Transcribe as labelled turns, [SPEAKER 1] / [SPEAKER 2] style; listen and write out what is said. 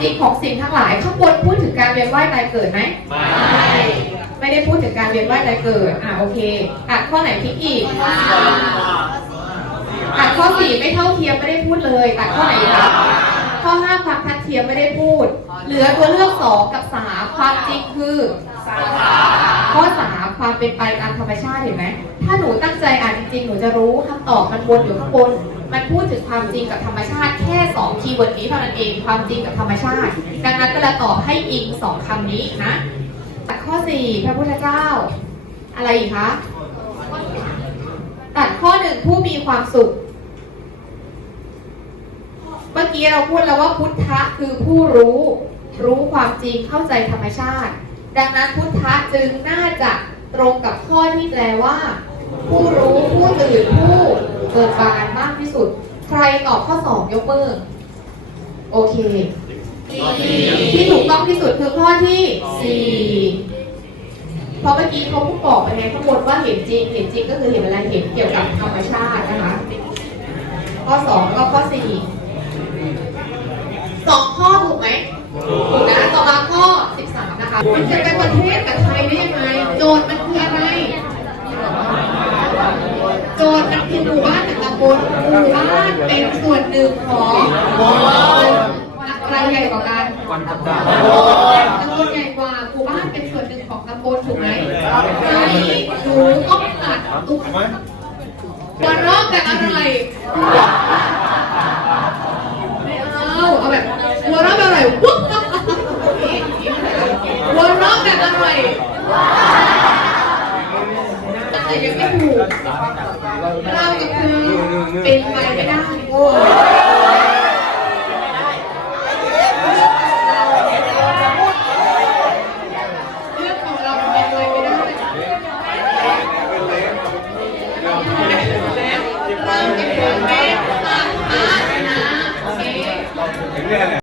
[SPEAKER 1] จริงของสิ่งทั้งหลายข้างบนพูดถึงการเวียนว่ายตายเกิดไหม
[SPEAKER 2] ไม่
[SPEAKER 1] ไม่ได้พูดถึงการเวียนว่ายตายเกิดอะโอเคตัดข้อไหนทิ้งอีกตัดข้อสี่ไม่เท่าเทียมไม่ได้พูดเลยตัดข้อไหนคะข้อห้าความทัดเทียมไม่ได้พูด เหลือตัวเลือกสองกับสามความจริงคือข้อสามความเป็นไปตามธรรมชาติเห็นไหมถ้าหนูตั้งใจอ่านจริงๆหนูจะรู้คำตอบมันวนอยู่ข้างบน มันพูดถึงความจริงกับธรรมชาติ ค่สองคีย์เวิร์ดนี้เท่านั้นเองความจริงกับธรรมชาติ ดังนั้นก็เลยตอบให้อิงสองคำนี้นะตัดข้อสี่พระพุทธเจ้า อะไรอีกคะตัดข้อหนึ่งผู้มีความสุข เมื่อกี้เราพูดแล้วว่าพุทธะคือผู้รู้ รู้ความจริงเข้าใจธรรมชาติ ดังนั้นพุทธะจึงน่าจะตรงกับข้อที่แปลว่า ผู้รู้ผู้ตื่นผู้เบิกบานมากที่สุด ใครตอบข้อสองยกมือ โอเค ที่ถูกต้องที่สุดคือข้อที่สี่เพราะเมื่อกี้เขาพูดบอกไปไงข้างบนว่าเห็นจริง เห็นจริงก็คือเห็นอะไรเห็นเกี่ยวกับธรรมชาตินะคะ ข้อสองแล้วก็ข้อสี่สองข้อถูกไหมถูกนะต่อมาข้อสิบสามนะคะ มันจะเป็นประเทศกับไทยได้ยังไง โจทย์มันคืออะไร โจทย์มันคือหมู่บ้าน กับตำบลหมู่บ้านเป็นส่วนหนึ่งของอะไรใหญ่กว่ากัน
[SPEAKER 2] วันธรรมดา
[SPEAKER 1] ตำบลใหญ่กว่าหมู่บ้านเป็นส่วนหนึ่งของตำบลถูกไหมใช่หนูต้องตัดตุ๊กวันรอบแบบอะไรไม่เอาเอาแบบหัวราะแบบอะไรวุ้บหัวราะแบบอะไรแต่ยังไม่ถูกเรา เธอเป็นไปไม่ได้โอ้เรื่องของเราเป็นไปไม่ได้เรากับเธอเป็นตาตานะโอเค